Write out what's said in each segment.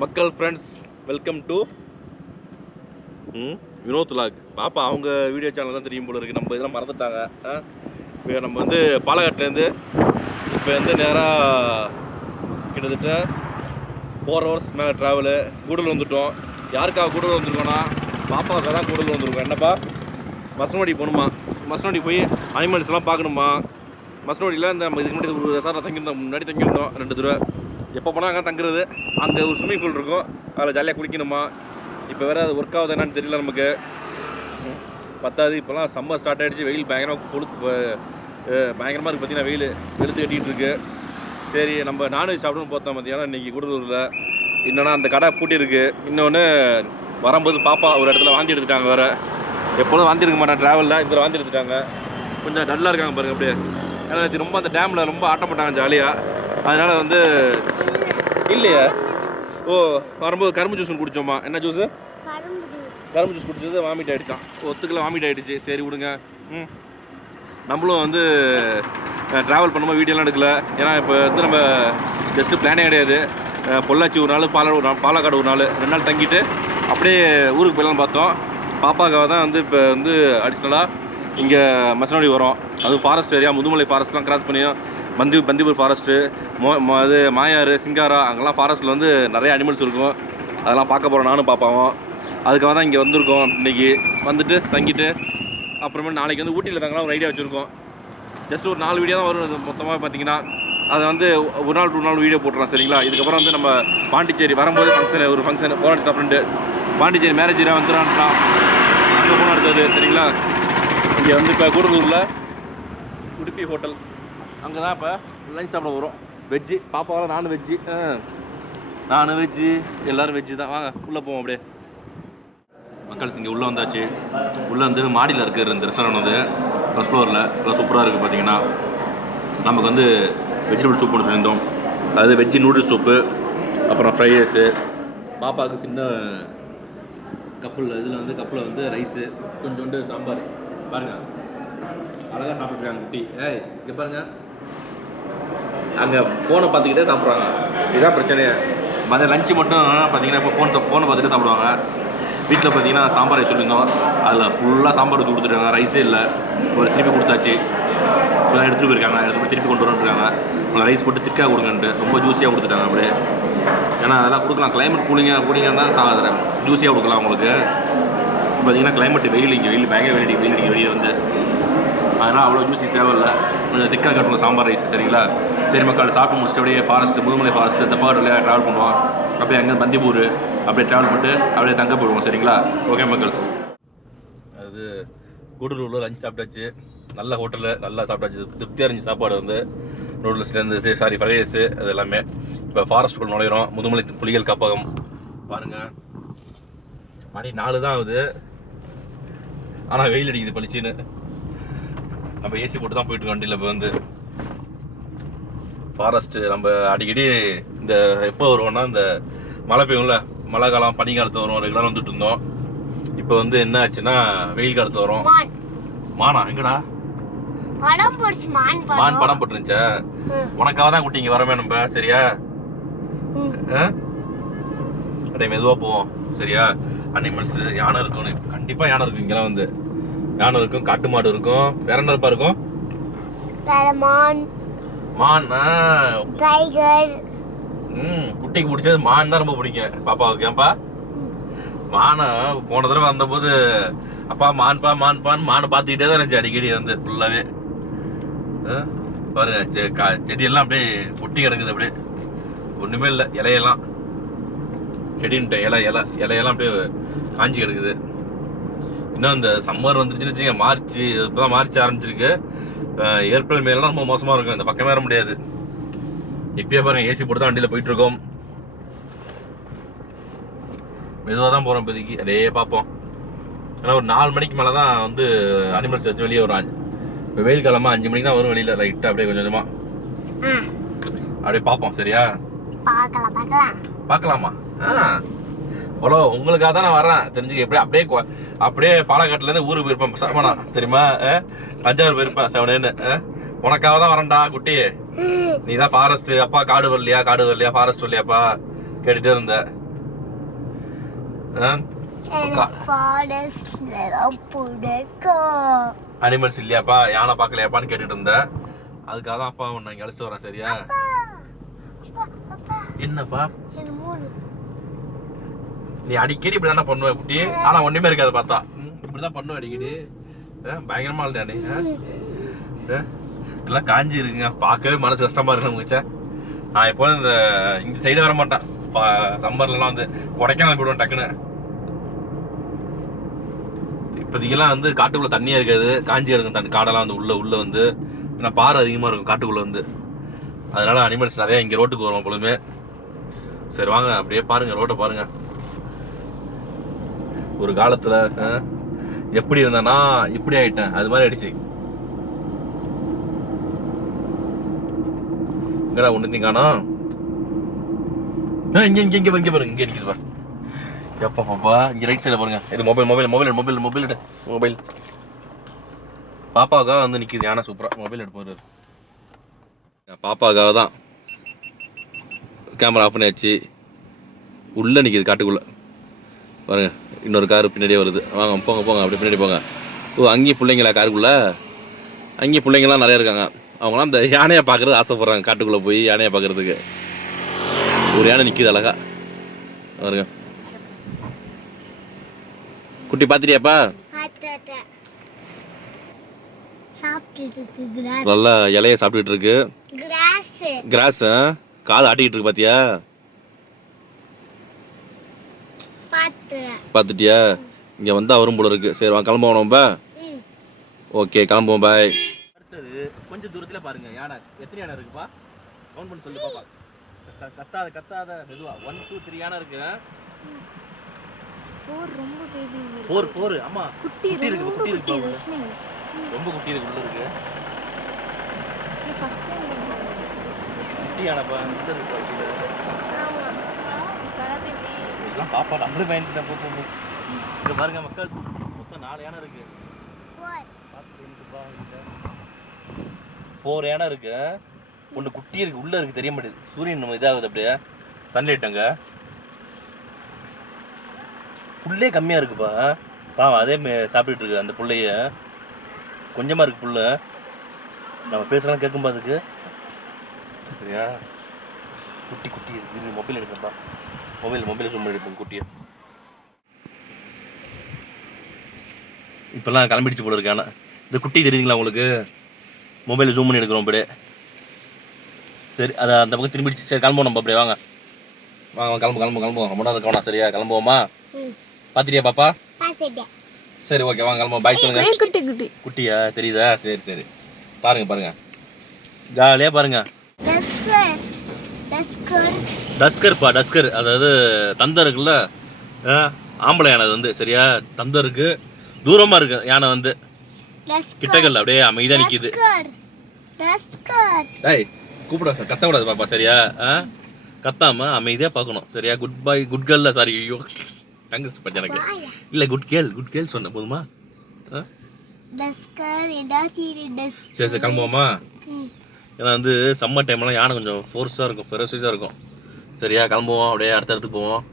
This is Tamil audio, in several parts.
மக்கள் friends welcome to Vinod log பாப்பா அவங்க வீடியோ சேனல் தான் தெரியும் போல இருக்குது நம்ம இதெல்லாம் மறந்துட்டாங்க. இப்போ நம்ம வந்து பாலக்காட்லேருந்து இப்போ வந்து நேராக கிட்டத்தட்ட ஃபோர் ஹவர்ஸ் மேலே ட்ராவலு கூடல் வந்துட்டோம். யாருக்காக கூடல் வந்திருக்கோன்னா பாப்பாவுக்காக தான் கூடல் வந்திருக்கோம். என்னப்பா? மசனோடி போகணுமா? மசனோடி போய் அனிமல்ஸ்லாம் பார்க்கணுமா? மசனோடியில் இந்த நம்ம இதுக்கு முன்னாடி ஒரு ரெசார்ட்டில் தங்கியிருந்தோம். முன்னாடி தங்கியிருந்தோம் ரெண்டு தடவை. எப்போ போனால் அங்கே தங்குறது. அங்கே ஒரு ஸ்விம்மிங் பூல் இருக்கும். அதில் ஜாலியாக குளிக்கணுமா? இப்போ வேறு அது ஒர்க் ஆகுது என்னன்னு தெரியல நமக்கு. பத்தாது இப்போலாம் சம்மர் ஸ்டார்ட் ஆகிடுச்சு வெயில் பயங்கரமாக கொழுத்து பயங்கரமாக இருக்குது பார்த்தீங்கன்னா வெயில். எடுத்து கட்டிகிட்டு இருக்கு. சரி நம்ம நான்வெஜ் சாப்பிடணும்னு பார்த்தோம் பார்த்தீங்கன்னா இன்றைக்கி கூடலூரில் என்னென்னா அந்த கடை பூட்டியிருக்கு. இன்னொன்று வரும்போது பாப்பா ஒரு இடத்துல வாந்தி எடுத்துட்டாங்க வேறு. எப்போதும் வாந்தி எடுக்க ட்ராவலில் இப்போ வாந்தி எடுத்துட்டாங்க. கொஞ்சம் டல்லாக இருக்காங்க பாருங்கள் அப்படியே. ஏன்னா ரொம்ப அந்த டேமில் ரொம்ப ஆட்டப்பட்டாங்க ஜாலியாக அதனால் வந்து இல்லையா? ஓ வரும்போது கரும்பு ஜூஸ் குடிச்சோமா? என்ன ஜூஸு கரும்பு ஜூஸ் குடிச்சது வாமிட் ஆகிடுச்சான் ஒத்துக்கல வாமிட் ஆகிடுச்சு சரி விடுங்க. ம். நம்மளும் வந்து ட்ராவல் பண்ணும்போது வீடியோலாம் எடுக்கல. ஏன்னா இப்போ வந்து நம்ம ஜஸ்ட்டு பிளானே கிடையாது. பொள்ளாச்சி ஒரு நாள் பாலா ஒரு நாள் பாலக்காடு ஒரு நாள் ரெண்டு நாள் தங்கிட்டு அப்படியே ஊருக்கு போயிடலாம்னு பார்த்தோம். பாப்பாக்காக தான் வந்து இப்போ வந்து அடிஷ்னலாக இங்கே மசனோடி வரோம். அதுவும் ஃபாரஸ்ட் ஏரியா முதுமலை ஃபாரஸ்ட்லாம் கிராஸ் பண்ணி பந்தி பந்திபூர் ஃபாரஸ்ட்டு மோ ம- இது மாயாறு சிங்காரா அங்கெல்லாம் ஃபாரஸ்ட்டில் வந்து நிறைய அனிமல்ஸ் இருக்கும். அதெல்லாம் பார்க்க போகிறோம் நானும் பார்ப்பாவும் அதுக்காக தான் இங்கே வந்திருக்கோம் இன்றைக்கி வந்துட்டு தங்கிட்டு அப்புறமே நாளைக்கு வந்து ஊட்டியில் தங்கலாம் ஒரு ஐடியா வச்சுருக்கோம். ஜஸ்ட் ஒரு நாலு வீடியோ தான் வரும். மொத்தமாக பார்த்தீங்கன்னா. அதை வந்து ஒரு நாள் டூ நாள் வீடியோ போட்டுறோம் சரிங்களா? இதுக்கப்புறம் வந்து நம்ம பாண்டிச்சேரி வரும்போது ஃபங்க்ஷன் ஒரு ஃபங்க்ஷன் போராட்டம் ஃப்ரெண்டு பாண்டிச்சேரி மேரேஜாக வந்துடான்ட்டான் அங்கே போன அடுத்தது சரிங்களா? இங்கே வந்து இப்போ கூடலூரில் உடுப்பி ஹோட்டல் அங்கே தான் இப்போ லஞ்ச் சாப்பிட வரும் வெஜ்ஜு பாப்பாவெல்லாம் நான் வெஜ்ஜு நான் வெஜ்ஜு எல்லோரும் வெஜ்ஜு தான். வாங்க உள்ளே போவோம் அப்படியே. மக்கள்ஸ் இங்கே உள்ளே வந்தாச்சு. உள்ளே வந்து மாடியில் இருக்கிற இந்த ரெஸ்டாரண்ட் வந்து. ஃபஸ்ட் ஃப்ளோரில் நல்லா சூப்பராக இருக்குது பார்த்தீங்கன்னா நமக்கு வந்து வெஜிடபிள் சூப் சொல்லியிருந்தோம். அது வெஜ்ஜு நூடுல்ஸ் சூப்பு அப்புறம் ஃப்ரை ரைஸு பாப்பாவுக்கு சின்ன கப்பில் இதில் வந்து கப்பில் வந்து ரைஸு கொஞ்சோண்டு சாம்பார். பாருங்கள் அழகாக சாப்பிட்ருக்காங்க குட்டி. ஏய் இங்கே பாருங்கள் அங்கே ஃபோனை பார்த்துக்கிட்டே சாப்பிட்றாங்க இதுதான் பிரச்சனையே. மதியம் லஞ்சு மட்டும் பார்த்தீங்கன்னா இப்போ ஃபோன் ஃபோனை பார்த்துட்டு சாப்பிடுவாங்க. வீட்டில் பார்த்தீங்கன்னா சாம்பார் ரைஸ் சொல்லியிருந்தோம் அதில் ஃபுல்லாக சாம்பார் ஊற்றி கொடுத்துருக்காங்க ரைஸே இல்லை. ஒரு திருப்பி கொடுத்தாச்சு. இப்போ எடுத்துகிட்டு போயிருக்காங்க. எடுத்துகிட்டு திருப்பி கொண்டு வரணுன்றாங்க உங்களை ரைஸ் போட்டு திக்காக கொடுங்கன்ட்டு. ரொம்ப ஜூஸியாக கொடுத்துட்டாங்க அப்படியே. ஏன்னா அதெல்லாம் கொடுக்கலாம். கிளைமேட் கூலிங்காக கூலிங்காக தான் சாப்பிட்றேன் ஜூஸியாக கொடுக்கலாம் உங்களுக்கு பார்த்தீங்கன்னா கிளைமேட் வெயில் இங்கே வெயில் பயங்கர வெயில் வெயில் அடிக்க வெளியே வந்து. அதனால் அவ்வளோ ஜூஸி தேவையில்ல. கொஞ்சம் திக்கல் கட்டணும் சாம்பார் ரைஸ் சரிங்களா? சரி மக்கள் சாப்பிட்டு முடிச்சுட்டு அப்படியே ஃபாரஸ்ட்டு முதுமலை ஃபாரஸ்ட்டு தப்பாடு வழியாக ட்ராவல் பண்ணுவோம். அப்படியே அங்கே பந்திப்பூர் அப்படியே ட்ராவல் பண்ணிட்டு அப்படியே தங்க போயிடுவோம் சரிங்களா? ஓகே மக்கள்ஸ். அது கூடலூரில் லஞ்ச் சாப்பிட்டாச்சு. நல்ல ஹோட்டலில் நல்லா சாப்பிட்டாச்சு. திருப்தியாக இருந்துச்சு சாப்பாடு வந்து. நூடுல்ஸ்லேருந்து சாரி ஃப்ரைட் ரைஸு அது எல்லாமே. இப்போ ஃபாரஸ்ட்டுக்குள் நுழையிறோம். முதுமலை புலிகள் காப்பகம். பாருங்கள் மணி நாலு தான் ஆகுது. ஆனால் வெயில் அடிக்குது பளிச்சின்னு. நம்ம ஏசி போட்டு தான் போயிட்டு வண்டியில் இப்போ வந்து. ஃபாரஸ்ட்டு நம்ம அடிக்கடி இந்த எப்போ வருவோம்னா இந்த மழை பெய்யும்ல மழை காலம் பனி காலத்து வரும் ரெகுலராக வந்துட்டு இருந்தோம். இப்போ வந்து என்ன ஆச்சுன்னா வெயில் காலத்து வரும். மான். எங்கடா? படம் போடுச்சு மான் மான் படம் போட்டுருந்துச்சா? உனக்காக தான் குட்டி இங்கே வரமே நம்ம சரியா? அப்படியே மெதுவாக போவோம் சரியா? அனிமல்ஸ் யானை இருக்கும் கண்டிப்பாக யானை இருக்கும் இங்கெல்லாம் வந்து. யானை இருக்கும் காட்டு மாடு இருக்கும் வேற என்ன இருப்பா இருக்கும்? மான். மான் டைகர். ம் குட்டிக்கு பிடிச்சது மான் தான் ரொம்ப பிடிக்கும். பாப்பாவுக்கு ஏன்பா மானை போன தடவை வந்தபோது அப்பா மான்பா மான்பான்னு மானை பார்த்துக்கிட்டே தான் இருந்துச்சு அடிக்கடி வந்து ஃபுல்லாகவே பாருங்க செடியெல்லாம் அப்படியே பொட்டி கிடக்குது அப்படியே. ஒன்றுமே இல்லை இலையெல்லாம். செடின்ட்டு இலை இலை இலையெல்லாம் அப்படியே காஞ்சி கிடக்குது. இன்னும் இந்த சம்மர் வந்துருச்சுன்னு வச்சுங்க மார்ச் இப்போதான் மார்ச் ஆரம்பிச்சிருக்கு. ஏப்ரல் மேலாம் ரொம்ப மோசமாக இருக்கும். இந்த பக்கமே வர முடியாது. இப்பயே பாருங்க ஏசி போட்டு தான் வண்டியில் போயிட்டு இருக்கோம். மெதுவாக தான் போகிறோம் இப்போதைக்கு. அதே பார்ப்போம். ஏன்னா ஒரு நாலு மணிக்கு மேலே தான் வந்து அனிமல்ஸ் வச்சு வெளியே வரும் இப்போ வெயில் காலமாக அஞ்சு மணிக்கு தான் வரும் வெளியில். லைட்டாக அப்படியே கொஞ்சம் கொஞ்சமாக அப்படியே பார்ப்போம் சரியா? பார்க்கலாமா? ஆ. ஹலோ உங்களுக்காக தான் நான் வரேன் தெரிஞ்சுக்க எப்படி அப்படியே அப்படியே பாலக்காட்டுலேருந்து ஊருக்கு போயிருப்பேன். சமணா தெரியுமா? தஞ்சாவூர் போயிருப்பேன் செவனேன்னு உனக்காக தான் வரேன்டா குட்டி. நீ தான் ஃபாரஸ்ட் அப்பா காடு வரலையா காடு வரலையா ஃபாரஸ்ட் வரலையாப்பா? கேட்டுட்டே இருந்த அனிமல்ஸ் இல்லையாப்பா? யானை பார்க்கலையாப்பான்னு கேட்டுட்டு இருந்தேன். அதுக்காக தான் அப்பா உன்னை இங்கே அழைச்சிட்டு வரேன் சரியா? என்னப்பா? நீ அடிக்கடி இப்படி தானே பண்ணுவேன் குட்டி. ஆனா ஒண்ணுமே இருக்காது பார்த்தா. இப்படிதான் பண்ணுவேன் அடிக்கடி. பயங்கரமா இல்லையானே எல்லாம் காஞ்சி இருக்குங்க. பார்க்கவே மனசு கஷ்டமா இருக்கு நமக்கு நான் இப்போ இந்த இந்த சைடு வர மாட்டேன். சம்மர்லாம் வந்து கொடைக்கானல் போயிடுவேன் டக்குன்னு. இப்போதைக்கெல்லாம் வந்து காட்டுக்குள்ளே தண்ணியாக இருக்காது. காஞ்சி இருக்கும் தண்ணி காடெல்லாம் வந்து உள்ளே உள்ளே வந்து. ஏன்னா பாறை அதிகமாக இருக்கும் காட்டுக்குள்ளே வந்து. அதனால் அனிமல்ஸ் நிறையா இங்கே ரோட்டுக்கு வரும் எப்பொழுதுமே. சரி வாங்க அப்படியே பாருங்கள் ரோட்டை பாருங்கள் ஒரு காலத்துல ஆ, எப்படி இருந்தேன்னா இப்படி ஆயிட்டேன். அது மாதிரி ஆயிடுச்சு. எங்கடா ஒண்ணு காணா. ஆ, இங்க இங்க இங்க இங்க பாருங்க இங்க நிக்குது பாரு. எப்பா பாப்பா இங்க ரைட் சைடுல பாருங்க. இது mobile mobile mobile mobile mobile எடு மொபைல் பாப்பாவுக்காக வந்து நிக்குது யானை சூப்பரா மொபைல் எடுப்பாரு போறாரு பாப்பாவுக்காக தான் கேமரா ஆஃப் பண்ணியாச்சு உள்ள நிற்கிது காட்டுக்குள்ள. பாருங்க இன்னொரு கார் பின்னாடியே வருது. வாங்க போங்க போங்க அப்படி பின்னாடி போங்க. ஓ அங்கேயும் பிள்ளைங்களா காருக்குள்ள அங்கேயும் பிள்ளைங்களாம் நிறைய இருக்காங்க. அவங்களாம் இந்த யானையை பார்க்கறது ஆசைப்படுறாங்க காட்டுக்குள்ளே போய் யானையை பார்க்கறதுக்கு. ஒரு யானை நிற்கிது அழகா. பாருங்க. குட்டி பார்த்துட்டியாப்பா? நல்லா இலைய சாப்பிட்டுட்டு இருக்கு. கிராஸ் காது ஆட்டிக்கிட்டு இருக்கு பார்த்தியா பார்த்தேன் பார்த்துட்டியா இங்கே வந்தால் வரும் போல இருக்கு. சரி வாங்க கிளம்புவோம் நம்ம. ஓகே கிளம்புவோம் பாய் அடுத்தது கொஞ்சம் தூரத்துல பாருங்க. யானை எத்தனை யானை இருக்குப்பா? கவுண்ட் பண்ணி சொல்லு பாப்பா. கத்த- கத்தாத கத்தாத மெதுவா. ஒன் டூ த்ரீ யானை இருக்கு. ஃபோர் ரொம்ப பேபி ஃபோர் ஃபோர் ஆமா. குட்டி குட்டி இருக்கு, குட்டி இருக்கு ரொம்ப குட்டி இருக்கு உள்ள இருக்கு. ஃபர்ஸ்ட் டைம் குட்டி யானைப்பா இந்த இருக்கு கீழே. இதெல்லாம் பாப்பா நம்மளே பயந்துட்டு போ போ, போ. இங்க பாருங்க மக்கள். மொத்தம் நாலு யானை இருக்கு. ஃபோர் யானை இருக்கு. ஒன்று குட்டி இருக்கு. உள்ள இருக்கு தெரிய மாட்டேங்குது. சூரியன் நம்ம இதாகுது அப்படியே. சன்லைட் அங்க. புல்லே கம்மியா இருக்குப்பா பாவம் அதே சாப்பிட்டுட்டு இருக்கு அந்த புள்ளைய கொஞ்சமா இருக்கு புல்லு. நம்ம பேசலாம் கேட்கும் அதுக்கு. சரியா? குட்டி குட்டி இருக்கு. இரு, மொபைல் எடுக்கப்பா மொபைல் மொபைல் ஜூம் பண்ணி எடுப்போம் குட்டியை. இப்போல்லாம் கிளம்பிடுச்சு போல இருக்கு ஆனால் இந்த குட்டி தெரியுங்களா உங்களுக்கு? மொபைல் ஜூம் பண்ணி எடுக்கிறோம் அப்படியே. சரி அதை அந்த பக்கம் திரும்பிடுச்சு. சரி கிளம்புவோம் நம்ம அப்படியே வாங்க. வாங்க கிளம்பு கிளம்பு கிளம்புவோம் ரொம்ப நேரம் கவனம் சரியா? கிளம்புவோமா? பார்த்துட்டியா பாப்பா? சரி ஓகே வாங்க கிளம்புவோம். பாய் சொல்லுங்க. குட்டி குட்டி குட்டியா? தெரியுதா? சரி சரி. பாருங்க பாருங்க. ஜாலியாக பாருங்க. டஸ்கர்ப்பா டஸ்கர் அதாவது தந்தம் இருக்குல்ல ஆம்பளை யானை வந்து சரியா? தந்தம் இருக்கு தூரமா இருக்கு யானை வந்து. கிட்டக்கல்ல அப்படியே அமைதியா நிக்குது. டேய் கூப்பிட கத்தக்கூடாது பாப்பா சரியா? கத்தாம அமைதியா பார்க்கணும் சரியா? குட் பை குட் கேர்ல சாரி ஐயோ. டங்கஸ்ட் பச்சை எனக்கு. இல்ல குட் கேர்ள் குட் கேர்ள் சொன்ன போதுமா? சரி சரி கிளம்புவோமா? ஏன்னா வந்து சம்மர் டைம்லாம் யானை கொஞ்சம் ஃபோர்ஸாக இருக்கும் ஃபெரோசிஸாக இருக்கும். சரியா கிளம்புவோம் அப்படியே அடுத்த இடத்துக்கு போவோம்.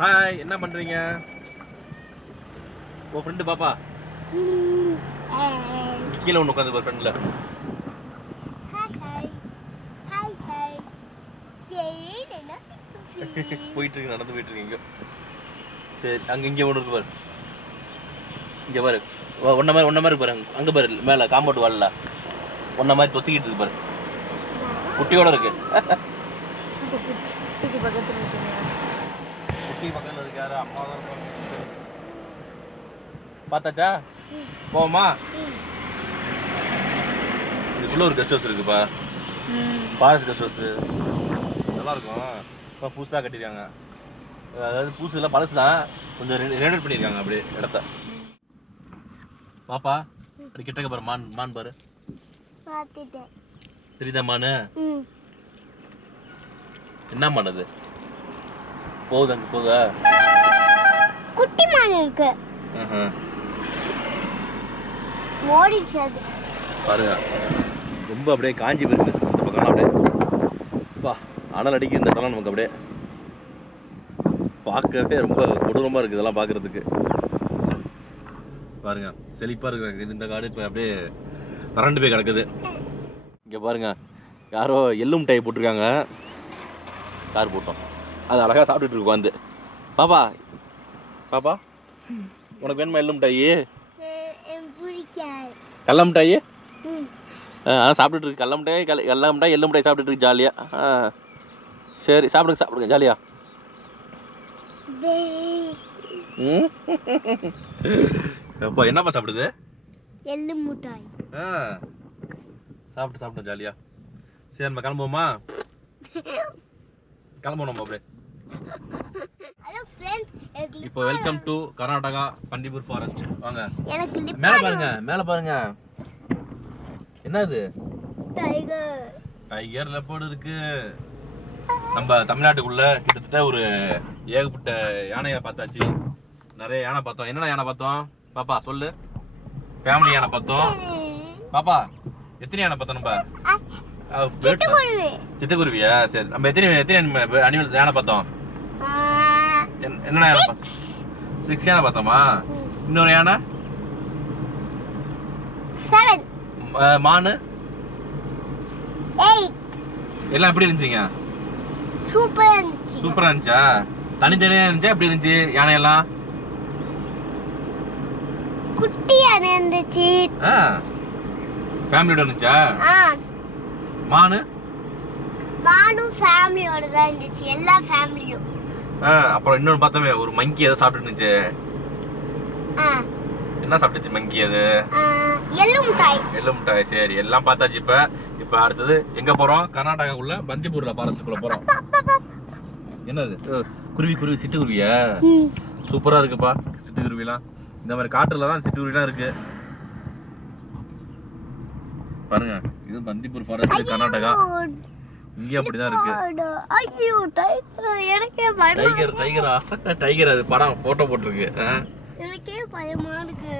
ஹாய் என்ன பண்ணுறீங்க உன் ஃப்ரெண்டு பாப்பா? கீழே ஒன்று உட்காந்து ஃப்ரெண்டில் ஏய் என்ன போயிட்டு இருக்கு நடந்து போயிட்டு இருக்கீங்க சரி அங்கே இங்கே ஒன்று இருக்கு பாரு. இங்கே பாரு. ஒ- ஒன்ன மாதிரி ஒன்ன மாதிரி இருக்கு பாரு. அங்கே பாரு மேலே காம்பவுண்ட் வால்ல ஒன்ன மாதிரி தொத்திக்கிட்டு இருக்கு பாரு. குட்டியோட இருக்கு. குட்டி பக்கத்துல பக்கத்தில் இருக்கு யாரு? அம்மா தான் பார்த்தாச்சா? போமா இதுக்குள்ள ஒரு கெஸ்ட் ஹவுஸ் இருக்குப்பா. ஃபாரஸ்ட் கெஸ்ட் ஹவுஸ் நல்லா இருக்கும் இப்போ புதுசாக கட்டியிருக்காங்க. அதாவது புதுசு இல்லை பழசு தான் கொஞ்சம் ரெனோவேட் பண்ணியிருக்காங்க அப்படியே இடத்த. பாப்பா அப்படி கிட்டக்க பாரு மான் மான் பாரு. தெரியுதா மானு? என்ன மான் அது? போகுது அங்கே போகுதா? குட்டி மான் இருக்கு. ஓடிச்சு அது. பாருங்க. ரொம்ப அப்படியே காஞ்சி போயிருக்கு இந்த பக்கம் அப்படியே. வா அனல் அடிக்குது இந்த இடம்லாம் நமக்கு அப்படியே. பார்க்கவே ரொம்ப கொடூரமாக இருக்குது இதெல்லாம் பார்க்குறதுக்கு. பாருங்க செழிப்பாக இருக்கு இந்த காடு இப்போ அப்படியே வறண்டு போய் கிடக்குது. இங்கே பாருங்க யாரோ எள்ளும் டை போட்டிருக்காங்க. கார் போட்டோம். அது அழகாக சாப்பிட்டுட்டு இருக்கு வந்து பாப்பா பாப்பா உனக்கு வேணுமா எனக்கு பிடிக்காது கடல மிட்டாயி? ஆ சாப்பிட்டுட்டு இருக்கு. கடல மிட்டாய் கல்ல கடல மிட்டாய் எள்ளு மிட்டாய் சாப்பிட்டுட்டு இருக்கு ஜாலியாக சரி சாப்பிடுங்க சாப்பிடுங்க ஜாலியாக பே ம் அப்பா என்னப்பா சாப்பிடுது? எள்ளு முட்டாய். ஆ சாப்பிட்டு சாப்பிட்டோம் ஜாலியாக சரி நம்ம கிளம்புவோமா? கிளம்புவோம் நம்ம அப்படியே. இப்போ welcome to Karnataka Bandipur forest வாங்க. மேலே பாருங்க மேலே பாருங்க. என்னது? டைகர் டைகர் லெப்பர்டு இருக்கு. நம்ம தமிழ்நாட்டுக்குள்ள கிட்டத்தட்ட ஒரு ஏகப்பட்ட யானையை பார்த்தாச்சு. நிறைய யானை பார்த்தோம். என்னென்ன யானை பார்த்தோம்? பாப்பா சொல்லு. ஃபேமிலி யானை பார்த்தோம் பாப்பா எத்தனை யானை பார்த்தோம் நம்ம சிட்டுக்குருவியா? சரி நம்ம எத்தனை எத்தனை அனிமல் யானை பார்த்தோம் என்ன- யானை பார்த்தோம் சிக்ஸ் யானை பார்த்தோமா இன்னொரு யானை? மானு? எல்லாம் எப்படி இருந்துச்சுங்க? சூப்பரா இருந்துச்சா? தனித்தனியா இருந்துச்சா? எப்படி இருந்துச்சு? யானையெல்லாம்? குட்டி யானை இருந்துச்சு ஆ ஃபேமிலியோட இருந்துச்சா? ஆ. மானு? நானும் ஃபேமிலியோட தான் இருந்துச்சு எல்லா ஃபேமிலியும் ஆ அப்புறம் இன்னொன்று பார்த்தோமே ஒரு மங்கி ஏதோ சாப்பிட்டு இருந்துச்சு. ஆ. என்ன சாப்பிட்டுச்சு மங்கி அது? எள்ளு மிட்டாய். எள்ளு மிட்டாய் சரி எல்லாம் பார்த்தாச்சு இப்போ. இப்போ அடுத்தது எங்க போறோம்? கர்நாடகாக்குள்ள பந்திப்பூர்ல ஃபாரஸ்ட்டுக்குள்ள போறோம். என்னது? குருவி குருவி சிட்டுக்குருவியா? ம். சூப்பரா இருக்குப்பா சிட்டுக்குருவிலாம். இந்த மாதிரி காட்டுல தான் சிட்டுக்குருவிலாம் இருக்கு. பாருங்க இது பந்திப்பூர் ஃபாரஸ்ட் கர்நாடகா. இங்கே அப்படிதான் இருக்கு. ஐயோ டைகர் எனக்கே பயமா டைகர் டைகரா டைகர் அது படம் போட்டோ போட்டிருக்கு? எனக்கே பயமா இருக்கு.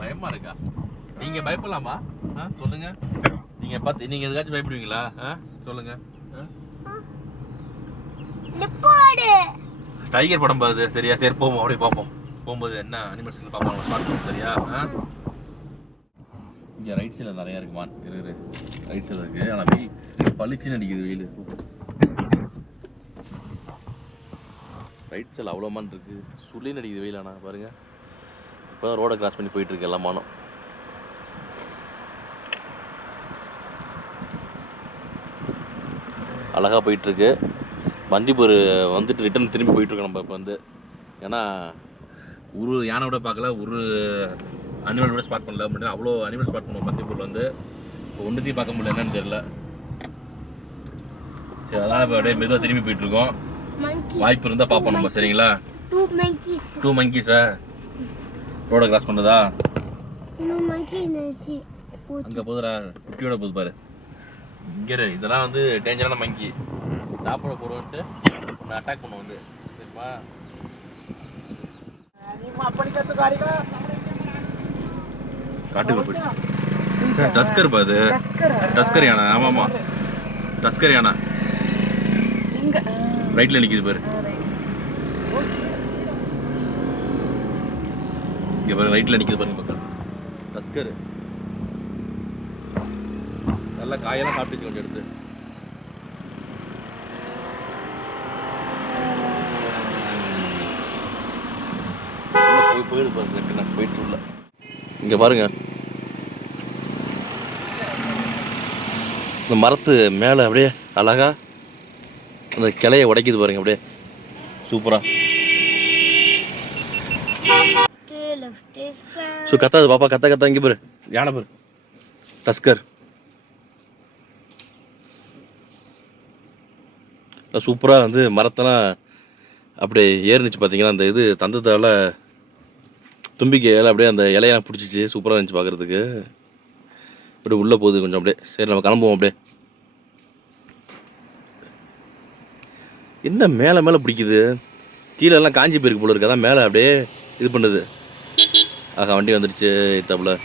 பயமா இருக்கா? நீங்க பயப்படலாமா? சொல்லுங்க. நீங்க பார்த்து நீங்க எதுக்காச்சும் பயப்படுவீங்களா? சொல்லுங்க. டைகர் படம் பாது சரியா சரி போவோம் அப்படியே பார்ப்போம். போகும்போது என்ன அனிமல்ஸ் பார்ப்போம். பார்ப்போம் சரியா? இங்கே ரைட் சைடில் நிறைய இருக்கு இரு ரைட் சைடில் இருக்குது ஆனால் வெயில் பளிச்சுன்னு அடிக்குது வெயில். ரைட் சைடில் அவ்வளோ மான் இருக்கு. சுள்ளின்னு அடிக்குது வெயில் ஆனால் பாருங்கள் இப்போ ரோடை கிராஸ் பண்ணி போயிட்டுருக்கு எல்லா மானும். அழகாக போயிட்டுருக்கு பந்திப்பூர் வந்துட்டு ரிட்டர்ன் திரும்பி போயிட்டுருக்கோம் நம்ம இப்போ வந்து. ஏன்னா ஒரு யானை விட பார்க்கல ஒரு அனிமல் விட ஸ்பாட் பண்ணல. மட்டும் அவ்வளோ அனிமல் ஸ்பாட் பண்ணுவோம். பந்திப்பூரில் வந்து. இப்போ ஒன்றுத்தையும் பார்க்க முடியல. என்னன்னு தெரியல. சரி அதான் இப்போ அப்படியே மெதுவாக திரும்பி போயிட்டுருக்கோம். வாய்ப்பு இருந்தால் பார்ப்போம் நம்ம சரிங்களா? டூ மங்கீஸ் ரோடை கிராஸ் இருந்துச்சு அங்கே போதுடா. குட்டியோட போகுது பாரு. இங்கே இதெல்லாம் வந்து டேஞ்சரான மங்கி சாப்பிட போடுவோன்ட்டு நான் அட்டாக் பண்ணுவோம் வந்து. சரிப்பா காட்டுக்குள்ள போயிடுச்சு. டஸ்கர் பா அது டஸ்கர். யானை. ஆமாம் ஆமாம் டஸ்கர் யானை. எங்க ரைட்டில் நிற்கிது பாரு. இங்கே பாரு ரைட்டில் நிற்கிது பாருங்க பக்கம். டஸ்கர். நல்லா காயெல்லாம் சாப்பிட்டு கொஞ்சம் எடுத்து. உள்ள போயிடு பாருங்க நான் போயிட்டு உள்ள இங்கே பாருங்க. இந்த மரத்து மேலே அப்படியே அழகா அந்த கிளைய உடைக்குது பாருங்க அப்படியே. சூப்பரா. ஸோ கத்தாது பாப்பா கத்த கத்தா இங்கே பாரு. யானை பாரு. டஸ்கர். சூப்பராக வந்து மரத்தெல்லாம் அப்படியே ஏறினுச்சு பார்த்தீங்கன்னா அந்த இது தந்தத்தால் தும்பிக்கையால் அப்படியே அந்த இலையெல்லாம் பிடிச்சிச்சு. சூப்பராக இருந்துச்சு பார்க்குறதுக்கு அப்படியே உள்ளே போகுது கொஞ்சம் அப்படியே. சரி நம்ம கிளம்புவோம் அப்படியே. என்ன மேலே மேலே பிடிக்குது? கீழே எல்லாம் காஞ்சி போயிருக்கு போல இருக்கு. அதான் மேலே அப்படியே இது பண்ணுது. ஆகா வண்டி வந்துடுச்சு தப்புல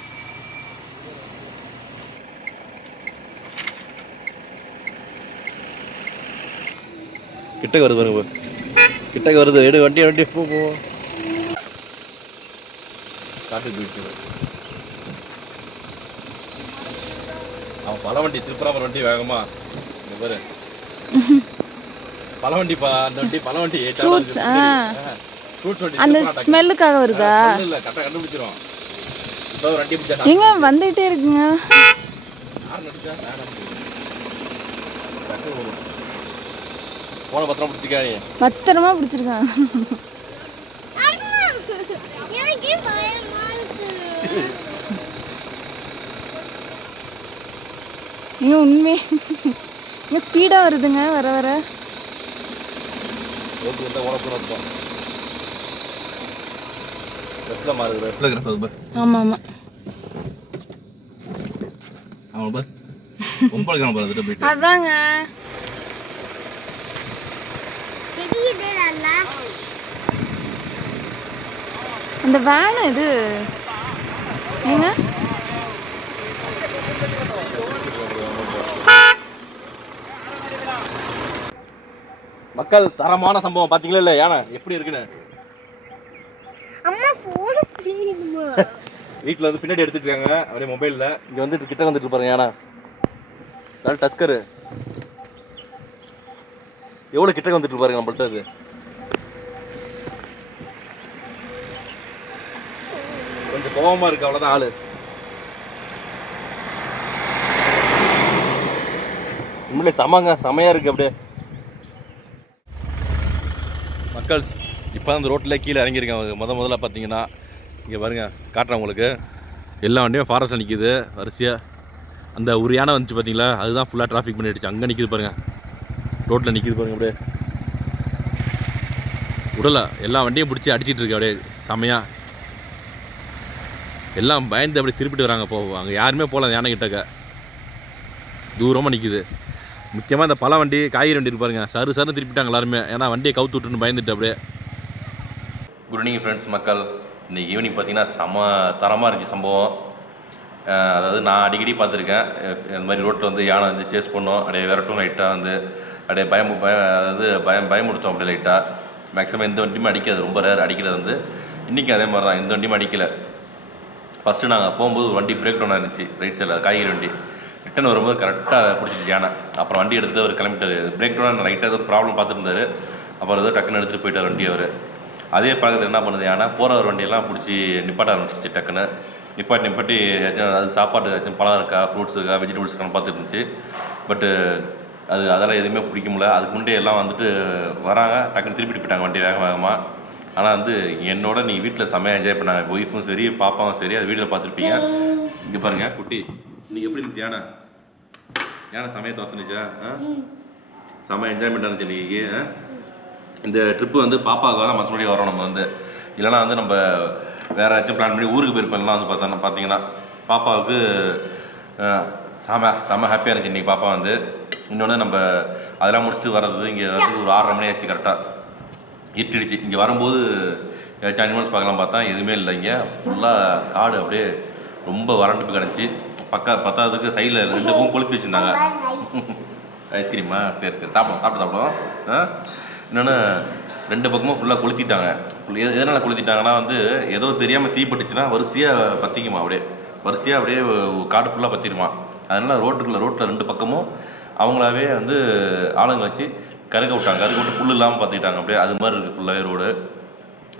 கிட்டக்கு வருது பாருங்க கிட்டக்கு வருது. எடு வண்டி வண்டி போ போ. காட்டு போயிடுச்சு. அவன் பல வண்டி திருப்புறா ஒரு வண்டி வேகமா. இங்க பாரு. பல வண்டி பா அந்த வண்டி பல வண்டி. ஃப்ரூட்ஸ் அந்த. ஸ்மெல்லுக்காக வருதா? இல்ல கரெக்டா கண்டுபிடிச்சிரும். இப்போ ஒரு வண்டி பிடிச்சா எங்க வந்துகிட்டே இருக்குங்க. போன பத்திரம் பிடிச்சிக்கா நீ பத்திரமா பிடிச்சிருக்கேன் அம்மா எனக்கே பயமா இருக்கு எங்க உண்மை இங்க ஸ்பீடா வருதுங்க வர வர ரோட்டு வந்தா ஓட போற அர்த்தம் லெஃப்ட்ல மாறுது லெஃப்ட்ல கிராஸ் ஆகுது பாரு ஆமா ஆமா. அவன் பாரு. ரொம்ப இருக்கான பாரு அதுட்ட போயிட்டு. அதாங்க. அந்த வேன் இது ஏங்க மக்கள் தரமான சம்பவம் பாத்தீங்களா இல்ல யானை எப்படி இருக்குன்னு? வீட்டில் வந்து பின்னாடி எடுத்துட்டு இருக்காங்க அப்படியே மொபைலில் இங்கே வந்துட்டு கிட்ட வந்துட்டு பாருங்க யானை. நல்ல டஸ்கரு. எவ்வளோ கிட்ட வந்துட்டு பாருங்க நம்மள்ட்ட அது. கொஞ்சம் கோவமா இருக்கு அவ்வளோதான் ஆளு. உண்மையிலே சமங்க செமையா இருக்கு அப்படியே. மக்கள்ஸ் இப்போ அந்த ரோட்டில் கீழே இறங்கியிருக்கேன் முத முதல்ல பார்த்தீங்கன்னா இங்கே பாருங்க காட்டுறேன் உங்களுக்கு. எல்லா வண்டியும் ஃபாரஸ்ட்டில் நிற்கிது வரிசையாக அந்த ஒரு யானை வந்துச்சு பார்த்தீங்களா? அதுதான் ஃபுல்லாக டிராஃபிக் பண்ணிடுச்சு. அங்கே நிற்கிது பாருங்கள் ரோட்டில் நிற்கிது பாருங்கள் அப்படியே. விடல எல்லா வண்டியும் பிடிச்சி அடிச்சிட்டு இருக்கு அப்படியே. செமையாக எல்லாம் பயந்து அப்படியே திருப்பிட்டு வராங்க போ அங்கே யாருமே போகல யானை கிட்டக்க தூரமாக நிற்கிது முக்கியமாக இந்த பழ வண்டி காய்கறி வண்டி இருப்பாருங்க சரு சருன்னு திருப்பிட்டாங்க எல்லாருமே. ஏன்னா வண்டியை கவுத்து விட்டுன்னு பயந்துட்டு அப்படியே. குட் ஈவினிங் ஃப்ரெண்ட்ஸ் மக்கள். இன்னைக்கு ஈவினிங் பார்த்தீங்கன்னா செம தரமாக இருந்துச்சு சம்பவம். அதாவது நான் அடிக்கடி பார்த்துருக்கேன். இந்த மாதிரி ரோட்டில் வந்து யானை வந்து சேஸ் பண்ணோம். அப்படியே விரட்டும் லைட்டாக வந்து அப்படியே பயம் பயம் அதாவது பயம் பயமுடுத்தோம் அப்படியே லைட்டாக மேக்ஸிமம் எந்த வண்டியுமே அடிக்காது. ரொம்ப ரேர் அடிக்கிறது வந்து. இன்றைக்கி அதே மாதிரி தான் எந்த வண்டியுமே அடிக்கலை. ஃபஸ்ட்டு நாங்கள் போகும்போது ஒரு வண்டி பிரேக் டவுன் இருந்துச்சு ரைட் சைடில் காய்கறி வண்டி. ரிட்டன் வரும்போது கரெக்டாக பிடிச்சிச்சு யானை. அப்புறம் வண்டி எடுத்துகிட்டு அவர் கிளம்பிட்டாரு. பிரேக் டவுன் லைட்டாக ஏதோ ப்ராப்ளம் பார்த்துருந்தாரு. அப்புறம் ஏதோ டக்குன்னு எடுத்துகிட்டு போயிட்டார் வண்டி அவர். அதே பழக்கத்தில் என்ன பண்ணுது யானை? போகிற வண்டியெல்லாம் பிடிச்சி நிப்பாட்ட ஆரம்பிச்சிச்சு டக்குன்னு. நிப்பாட்டி நிப்பாட்டி ஏதாச்சும் அது சாப்பாடு ஏதாச்சும் பழம் இருக்கா? ஃப்ரூட்ஸ் இருக்கா? வெஜிடபிள்ஸ் இருக்கான்னு பார்த்துட்டு இருந்துச்சு பட்டு அது அதெல்லாம் எதுவுமே பிடிக்க முடியல. அதுக்கு முன்னாடி எல்லாம் வந்துட்டு வராங்க. டக்குன்னு திருப்பிட்டு போயிட்டாங்க வண்டி வேக வேகமாக ஆனால் வந்து என்னோட நீ வீட்டில் செம்மையாக என்ஜாய் பண்ணாங்க. ஒய்ஃபும் சரி பாப்பாவும் சரி அது வீட்டில் பார்த்துருப்பீங்க. இங்கே பாருங்கள் குட்டி. நீங்கள் எப்படி இருந்துச்சு யானை? யானை செமையாக தோத்துனுச்சா செம்ம என்ஜாய்மெண்ட் இருந்துச்சு இன்னைக்கு? இந்த ட்ரிப்பு வந்து பாப்பாவுக்கு தான் மற்றபடி வரோம் நம்ம வந்து. இல்லைனா வந்து நம்ம வேற ஏதாச்சும் பிளான் பண்ணி ஊருக்கு போயிருப்போம்லாம் வந்து பார்த்தோன்னா பார்த்தீங்கன்னா பாப்பாவுக்கு செம செம ஹாப்பியாக இருந்துச்சு இன்றைக்கி பாப்பா வந்து. இன்னொன்று நம்ம அதெல்லாம் முடிச்சுட்டு வர்றது இங்கே வந்து ஒரு ஆறரை மணி ஆச்சு கரெக்டாக இருட்டிடுச்சு. இங்கே வரும்போது ஏதாச்சும் அனிமல்ஸ் பார்க்கலாம் பார்த்தா எதுவுமே இல்லை இங்கே. ஃபுல்லாக காடு அப்படியே ரொம்ப வறண்டு கிடச்சி பக்கா பத்தாவதுக்கு சைடில் ரெண்டு பூவும் கொளுத்தி வச்சுருந்தாங்க. ஐஸ்கிரீமா சரி சரி. சாப்பிடுவோம் சாப்பிட்டு சாப்பிடுவோம். ஆ? இன்னொன்று ரெண்டு பக்கமும் ஃபுல்லாக கொளுத்திட்டாங்க. Full- எது எதனால் கொளுத்திட்டாங்கன்னா வந்து ஏதோ தெரியாமல் தீ பட்டுச்சுன்னா வரிசையாக பற்றிக்குமா அப்படியே. வரிசையாக அப்படியே காடு ஃபுல்லாக பற்றிடுமா அதனால் ரோட்டுக்குள்ள ரோட்டில் ரெண்டு பக்கமும் அவங்களாவே வந்து ஆளுங்க வச்சு கருக்க விட்டாங்க. கருக்க விட்டு புல் இல்லாமல் பார்த்துக்கிட்டாங்க அப்படியே. அது மாதிரி இருக்குது ஃபுல்லாகவே ரோடு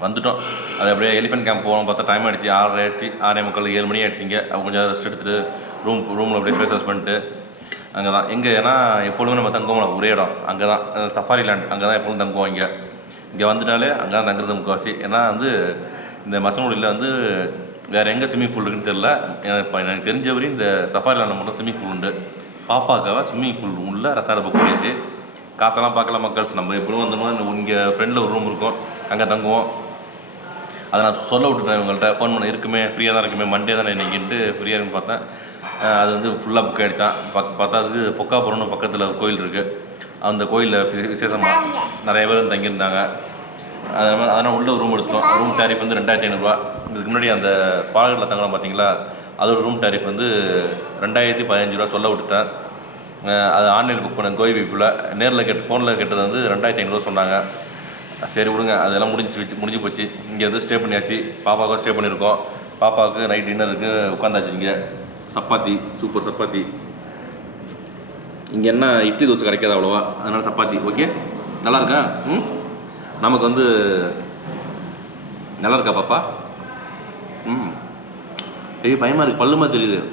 வந்துட்டோம். அது அப்படியே எலிஃபென்ட் கேம்ப் போகணும் பார்த்தா டைம் ஆகிடுச்சு ஆறரை ஆயிடுச்சு. ஆறே முக்கால் ஏழு மணி ஆயிடுச்சிங்க அவங்க கொஞ்சம் ரெஸ்ட் எடுத்துட்டு ரூம் ரூமில் அப்படியே ஃபேஸ் வாஷ் பண்ணிட்டு அங்கே தான் எங்கே ஏன்னா எப்பொழுதுமே நம்ம தங்குவோம் ஒரே இடம். அங்கே தான் சஃபாரி லேண்ட் அங்கே தான் எப்பொழுதும் தங்குவோம் இங்கே. இங்கே வந்துட்டாலே அங்கே தான் தங்குறது முக்கால்வாசி. ஏன்னா வந்து இந்த மசனூடியில் வந்து வேறு எங்கே ஸ்விம்மிங் பூல் இருக்குன்னு தெரில இப்போ எனக்கு தெரிஞ்ச வரையும் இந்த சஃபாரி லேண்டில் மட்டும் ஸ்விம்மிங் பூல் உண்டு. பாப்பாக்காக ஸ்விம்மிங் பூல் உள்ள ரெசார்ட் புக் பண்ணியாச்சு காசெல்லாம் பார்க்கல மக்கள்ஸ் நம்ம எப்படியும் வந்தோம்னா இங்கே ஃப்ரெண்டில் ஒரு ரூம் இருக்கும். அங்கே தங்குவோம். அதை நான் சொல்ல விட்டுட்டேன். இவங்கள்ட்ட ஃபோன் பண்ண இருக்குமே ஃப்ரீயாக தான் இருக்குமே மண்டே தானே இன்னைக்குன்ட்டு ஃப்ரீயாக இருக்குன்னு பார்த்தேன். அது வந்து ஃபுல்லாக புக் ஆகிடுச்சான் பக் பார்த்தா அதுக்கு பொக்காபுரம்னு பக்கத்தில் ஒரு கோயில் இருக்குது அந்த கோயிலில் விசேஷமாக நிறைய பேர் தங்கியிருந்தாங்க. அதனால் அதனால் உள்ள ரூம் எடுத்துட்டோம். ரூம் டேரிஃப் வந்து ரெண்டாயிரத்தி ஐநூறுரூவா இதுக்கு முன்னாடி அந்த பாலகட்டில் தங்கலாம் பார்த்தீங்களா அதோட ரூம் டேரிஃப் வந்து ரெண்டாயிரத்தி பதினஞ்சு ரூபா சொல்ல விட்டுட்டேன். அது ஆன்லைனில் புக் பண்ண கோய் வைப்பில் நேரில் கேட்டு ஃபோனில் கேட்டது வந்து ரெண்டாயிரத்தி ஐநூறுரூவா சொன்னாங்க. சரி விடுங்க. அதெல்லாம் முடிஞ்சு வச்சு முடிஞ்சு போச்சு. இங்கே வந்து ஸ்டே பண்ணியாச்சு. பாப்பாவுக்கும் ஸ்டே பண்ணியிருக்கோம். பாப்பாவுக்கு நைட் டின்னருக்கு உட்காந்தாச்சு இங்கே. சப்பாத்தி சூப்பர் சப்பாத்தி. இங்கே என்ன இட்லி தோசை கிடைக்காது அவ்வளோவா? அதனால் சப்பாத்தி. ஓகே நல்லா இருக்கா? ம்? நமக்கு வந்து நல்லா இருக்கா பாப்பா? ம். ஏய் பயமாக இருக்கு. பல்லுமா தெரியுது.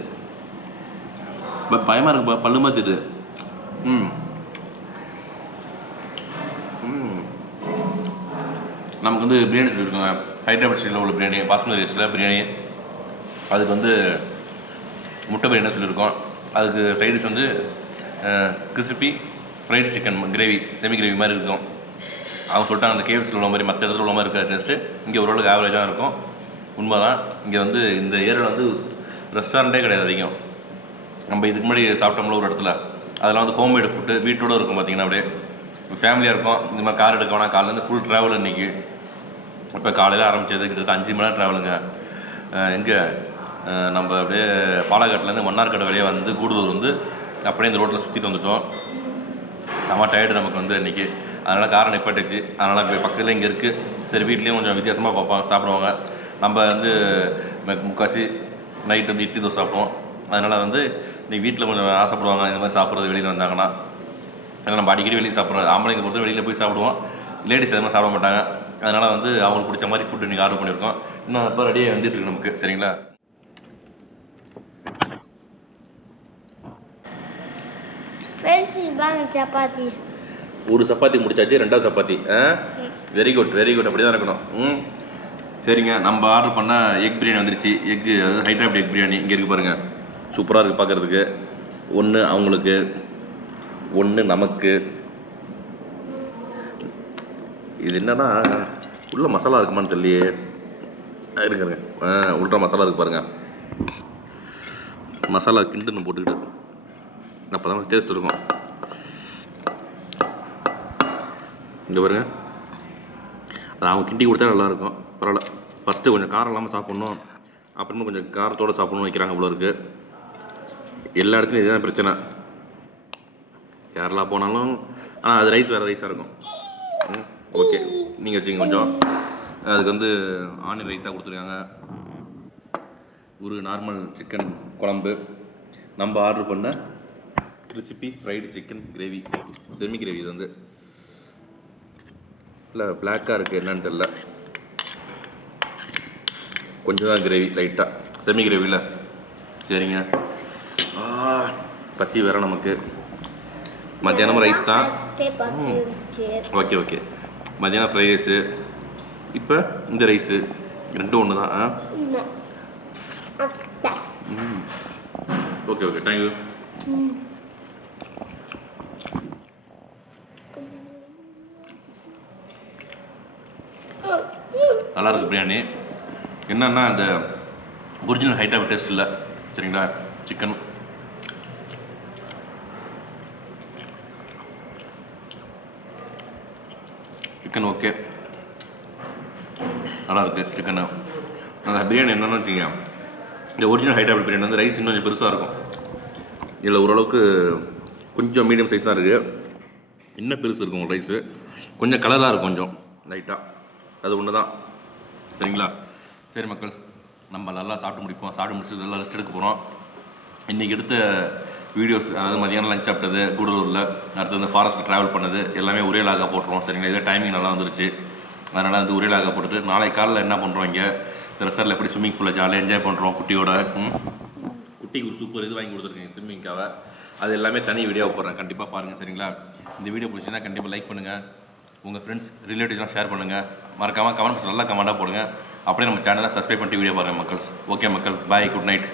ப- பயமா இருக்கு பல்லுமா தெரியுது. ம். நமக்கு வந்து பிரியாணி சொல்லியிருக்கோங்க ஹைதராபாத் ஸ்டைலில் உள்ள பிரியாணி பாஸ்மதி ரைஸில் பிரியாணி. அதுக்கு வந்து முட்டை பிரியாணி சொல்லியிருக்கோம் அதுக்கு சைடிஷ் வந்து crispy fried chicken gravy semi gravy மாதிரி இருக்கும். அவங்க சொல்லிட்டாங்க அந்த கேஎஃப்சியில் உள்ள மாதிரி மற்ற இடத்துல உள்ள மாதிரி இருக்காது டேஸ்ட்டு இங்கே ஓரளவுக்கு ஆவரேஜாக இருக்கும். உண்மைதான். இங்கே வந்து இந்த ஏரியாவில் வந்து ரெஸ்டாரண்ட்டே கிடையாது அதிகம். நம்ம இதுக்கு முன்னாடி சாப்பிட்டோம்ல ஒரு இடத்துல. அதெல்லாம் வந்து ஹோம்மேடு ஃபுட்டு வீட்டோட இருக்கும் பார்த்தீங்கன்னா அப்படியே. ஃபேமிலியாக இருக்கும். இந்த மாதிரி கார் எடுக்க வேணாம். காலையிலேருந்து ஃபுல் ட்ராவல் இன்றைக்கி இப்போ காலையில் ஆரம்பித்தது கிட்டத்தட்ட அஞ்சு மணி நேரம் ட்ராவலுங்க எங்கே? நம்ம அப்படியே பாலக்காட்டிலேருந்து மன்னார்கடை வழியாக வந்து கூடுதூர் வந்து அப்படியே இந்த ரோட்டில் சுற்றிட்டு வந்துட்டோம். செம டயர்டு நமக்கு வந்து இன்னைக்கு. அதனால் காரை நிப்பாட்டுச்சு அதனால் இப்போ பக்கத்தில் இங்கே இருக்குது சரி வீட்லேயும் கொஞ்சம் வித்தியாசமாக பார்ப்பாங்க சாப்பிடுவாங்க. நம்ம வந்து முக்காசி நைட்டு வந்து இட்லி தோசை சாப்பிடுவோம். அதனால் வந்து நீ வீட்டில் கொஞ்சம் ஆசைப்படுவாங்க இந்த மாதிரி சாப்பிட்றது வெளியில் வந்தாங்கன்னா. ஏன்னா நம்ம அடிக்கடி வெளியே சாப்பிட்றோம் ஆம்பளைங்க பொறுத்து வெளியில் போய் சாப்பிடுவோம். லேடிஸ் எதுவுமே மாதிரி சாப்பிட மாட்டாங்க. அதனால் வந்து அவங்களுக்கு பிடிச்ச மாதிரி ஃபுட்டு இன்றைக்கி ஆர்டர் பண்ணியிருக்கோம். இன்னும் இப்போ ரெடியாக வந்துட்டு இருக்கு நமக்கு. சரிங்களா? சப்பாத்தி. ஒரு சப்பாத்தி முடிச்சாச்சு ரெண்டாவது சப்பாத்தி. ஆ? வெரி குட் வெரி குட் அப்படி தான் இருக்கணும். ம்? சரிங்க நம்ம ஆர்டர் பண்ண எக் பிரியாணி வந்துருச்சு. எக்கு அதாவது ஹைட்ராபாத் எக் பிரியாணி இங்கே இருக்கு பாருங்க. சூப்பராக இருக்குது பார்க்குறதுக்கு ஒன்று அவங்களுக்கு ஒன்று நமக்கு. இது என்னன்னா உள்ள மசாலா இருக்குமான்னு தெரியலையே. ஆ, இருக்குங்க உள்ள மசாலா இருக்கு பாருங்க. மசாலா கிண்டுன்னு போட்டுக்கிட்டு அப்போ தான் டேஸ்ட் இருக்கும். இங்கே பாருங்க. அது அவங்க கிண்டி கொடுத்தா நல்லாயிருக்கும் பரவாயில்ல. ஃபஸ்ட்டு கொஞ்சம் காரம் இல்லாமல் சாப்பிட்ணும். அப்புறமா கொஞ்சம் காரத்தோடு சாப்பிட்ணும்னு வைக்கிறாங்க இவ்வளோ இருக்குது எல்லா இடத்துலையும் இதுதான் பிரச்சனை. கேரளா போனாலும் ஆனால் அது ரைஸ் வேறு ரைஸாக இருக்கும். ஓகே நீங்கள் வச்சுங்க கொஞ்சம். அதுக்கு வந்து ஆனியன் ரைத்தா கொடுத்துருக்காங்க. ஒரு நார்மல் சிக்கன் குழம்பு. நம்ம ஆர்டர் பண்ண crispy fried chicken gravy semi gravy இது வந்து. இல்லை பிளாக்காக இருக்குது என்னன்னு தெரில கொஞ்சம் தான் கிரேவி லைட்டாக செமி கிரேவியில் சரிங்க. பசி வேற நமக்கு. மத்தியானம் ரைஸ் தான். Okay okay. மத்தியானம் ஃப்ரைட் ரைஸு இப்போ இந்த ரைஸு ரெண்டும் ஒன்று தான் ஆ ஓகே ஓகே தேங்க்யூ. நல்லா இருக்கு பிரியாணி. என்னன்னா அந்த ஒரிஜினல் ஹைட்டாக டேஸ்ட் இல்லை. சரிங்களா? சிக்கன் சிக்கன் ஓகே நல்லாயிருக்கு சிக்கனு அந்த பிரியாணி என்னென்னு வச்சுக்கோங்க இந்த ஒரிஜினல் ஹைட்டாக பிரியாணி வந்து ரைஸ் இன்னும் கொஞ்சம் பெருசாக இருக்கும். இதில் ஓரளவுக்கு கொஞ்சம் மீடியம் சைஸ் தான் இருக்குது இன்னும் பெருசு இருக்கும் ரைஸு கொஞ்சம் கலராக இருக்கும் கொஞ்சம் லைட்டாக அது ஒன்று தான் சரிங்களா? சரி மக்கள் நம்ம நல்லா சாப்பிட்டு முடிப்போம். சாப்பிட்டு முடிச்சு நல்லா ரெஸ்ட் எடுக்க போகிறோம் இன்றைக்கி எடுத்த வீடியோஸ் அதாவது மதியானம் லஞ்ச் சாப்பிட்டது கூடலூரில் அடுத்து வந்து ஃபாரஸ்ட் ட்ராவல் பண்ணது எல்லாமே ஒரே லாகாக போட்டுருவோம் சரிங்களா? இதே டைமிங் நல்லா வந்துருச்சு. அதனால் வந்து ஒரே லாகாக போட்டுட்டு நாளை காலையில் என்ன பண்ணுறோம் இங்கே? இந்த ரெசார்ட்டில் எப்படி ஸ்விம்மிங் பூலில் ஜாலியாக என்ஜாய் பண்ணுறோம் குட்டியோட குட்டிக்கு ஒரு சூப்பர் இது வாங்கி கொடுத்துருக்கேன் ஸ்விம்மிங்காக அது எல்லாமே தனி வீடியோ போடுறேன். கண்டிப்பாக பாருங்கள் சரிங்களா? இந்த வீடியோ பிடிச்சின்னா கண்டிப்பாக லைக் பண்ணுங்கள் உங்கள் ஃப்ரெண்ட்ஸ் ரிலேட்டிவ்ஸ்லாம் ஷேர் பண்ணுங்கள் மறக்காமல் கமெண்ட்ஸ் நல்லா கமெண்ட்டாக போடுங்க. அப்படியே நம்ம சேனலை சப்ஸ்கிரைப் பண்ணிட்டு வீடியோ பாருங்கள் மக்கள்ஸ். ஓகே மக்கள். Bye good night